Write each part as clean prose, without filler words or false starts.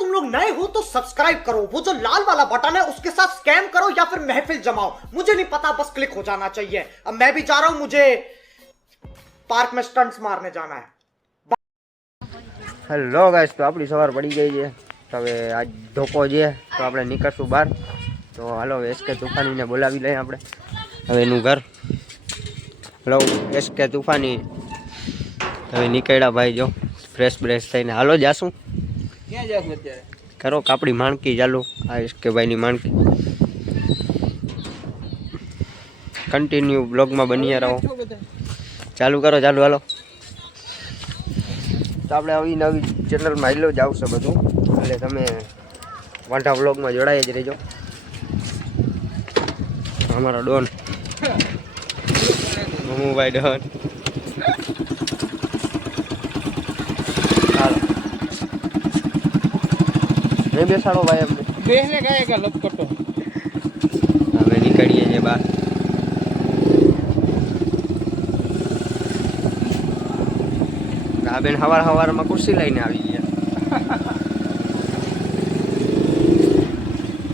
तुम लोग नए हो तो सब्सक्राइब करो, वो जो लाल वाला बटन है उसके साथ स्कैम करो या फिर महफिल जमाओ, मुझे नहीं पता, बस क्लिक हो जाना चाहिए। अब मैं भी जा रहा हूं, मुझे पार्क में स्टंट्स मारने जाना है। હેલો ગાઈસ, તો આપણી સવાર પડી ગઈ છે, તો હવે આજ ધોકો છે તો આપણે નીકળશું બહાર. તો હાલો એસકે તુફાનીને બોલાવી લઈએ આપણે, હવે એનું ઘર. હેલો એસકે તુફાની, હવે નીકળ્યા ભાઈ, જો ફ્રેશ બ્રેશ થઈને. હાલો જાશું, ક્યાં જાશું અત્યારે? કરો કાપડી માણકી ચાલુ. આ એસકે ભાઈની માણકી કન્ટિન્યુ બ્લોગમાં બની રહો. ચાલુ કરો, ચાલુ. હાલો, તો આપણે આવી નવી ચેનલમાં આવેલો જ આવશે બધું, એટલે તમે વાંઢા વ્લોગમાં જોડાઈ જ રહેજો. અમારો ડોન મમુભાઈ ડોન. હાલો નહીં બેસાડો ભાઈ અમને, બેસને કાંઈ કા લપકટો. હવે નીકળીએ છીએ બહાર. આ બેન સવારમાં ખુરશી લઈને આવી ગયા.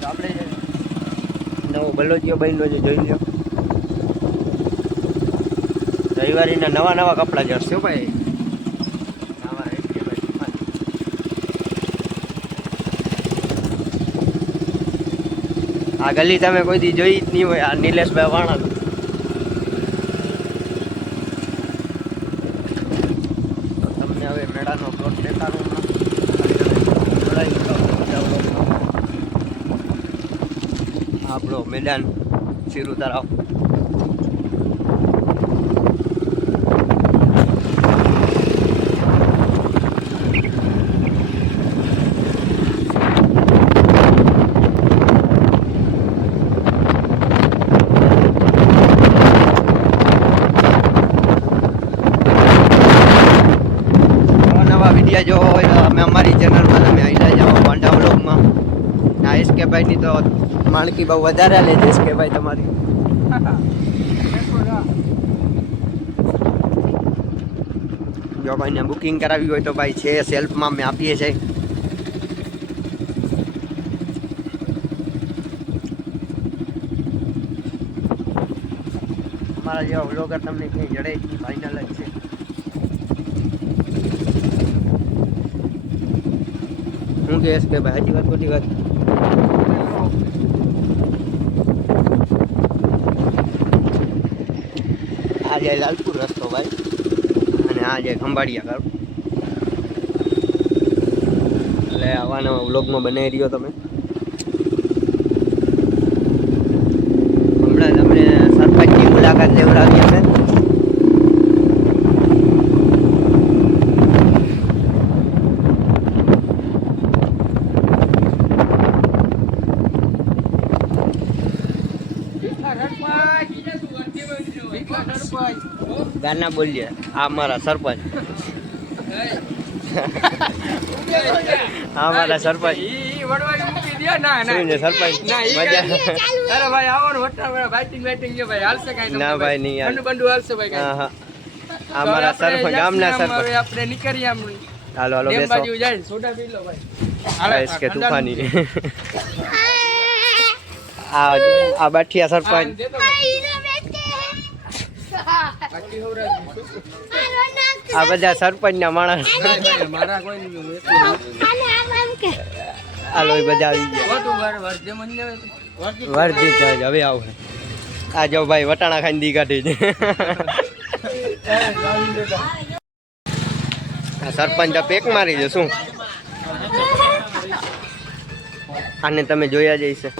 તો આપણે નવો બલોચિયો બન્યો છે, જોઈ લો. રવિવારીના નવા કપડાં જશે ભાઈ. આ ગલી તમે કોઈ દી જોઈ જ નહીં હોય, આ નિલેશભાઈ વાણા. મેળાનો પ્લોટ દેખાડો. આપણો મેદાન શીરુ તળાવ. જો અમે અમારી ચેનલમાં તમે આવી જાઓ વાંઢા વ્લોગમાં. આ એસકે ભાઈની તો માણકી બહુ વધારે લે છે. એસકે ભાઈ તમારી જો ભાઈને બુકિંગ કરાવી હોય તો ભાઈ છે, સેલ્ફમાં અમે આપીએ છીએ. અમારા જેવા વ્લોગર તમને ક્યાંય જડે ફાઇનલ જ છે. હું કે કે ભાઈ હજી વાત ખોટી વાત. આ જાય લાલપુર રસ્તો ભાઈ, અને આ જાય ખંભાળિયા ગામ. એટલે આવા નવા વ્લોગમાં બનાવી રહ્યો તમે. હમણાં તમને સરપંચની મુલાકાત લેવડાવી છે. ગાના બોલીએ, આ મારા સરપંચ. આ મારા સરપંચ સરપંચ. અરે ભાઈ આવો ને વટા બાઇટિંગ છે ભાઈ, હાલશે કાઈ ના ભાઈ નહીં યાર, બંડુ હાલશે ભાઈ કાઈ. હા આ મારા સરપંચ, ગામના સરપંચ. આપણે નીકળીએ આમ. હાલો હાલો બેસો. બાજુ જાય સોડા પી લો ભાઈ. એસકે તુફાની. આ બાઠિયા સરપંચ. આ બધા સરપંચ ના માણસ. હાલો બધા આવી ગયા. વર્ધી જજ હવે આવું. આ જો ભાઈ વટાણા ખાઈને દી કાઢી છે. સરપંચ પેક મારી છે શું? આને તમે જોયા જઈશે.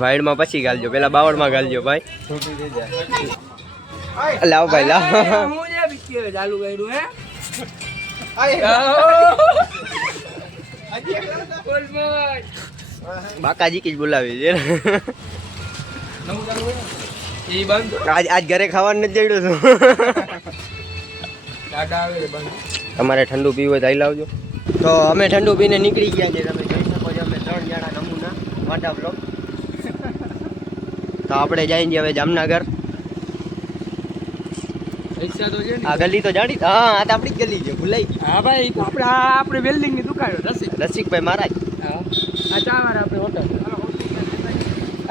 વાઈડમાં પછી ગાલજો, પેલા બાવળમાં ગાલજો ભાઈ. લાવ ભાઈ લાવ. બાકાજી કી જ બોલાવી છે. આજ ઘરે ખાવાનું નથી જડ્યું છું. તમારે ઠંડુ પીવું હોય તો આવી લાવજો. તો અમે ઠંડુ પીને નીકળી ગયા છીએ. તમે જોઈ શકો છો અમે 3 જણા નમૂના વાંઢા બ્લોગ. તો આપણે જઈએ હવે જામનગર. પૈસા તો છે ને. આ ગલી તો જાણી હા આ તો આપણી જ ગલી છે ભૂલાઈ ગઈ હા ભાઈ તો આપણે વેલ્ડિંગ ની દુકાન રસિક. રસિકભાઈ મહારાજ હા આ ચા વાળા આપણે હોટલ.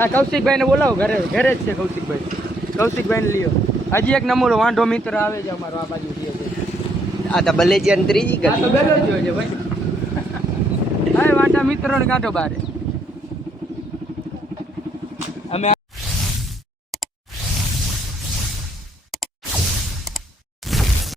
આ કૌશિકભાઈ ને બોલાવો ઘરે ઘરે જ છે કૌશિકભાઈ ને લ્યો. હજી એક નમૂલો વાંઢો મિત્ર આવે છે અમારો આ બાજુ રહે છે. આ તો બલેજી ત્રીજી આ તો ગલી બેલો જ હોય છે ભાઈ. હા વાંઢા મિત્રો ને કાંઠો બારે.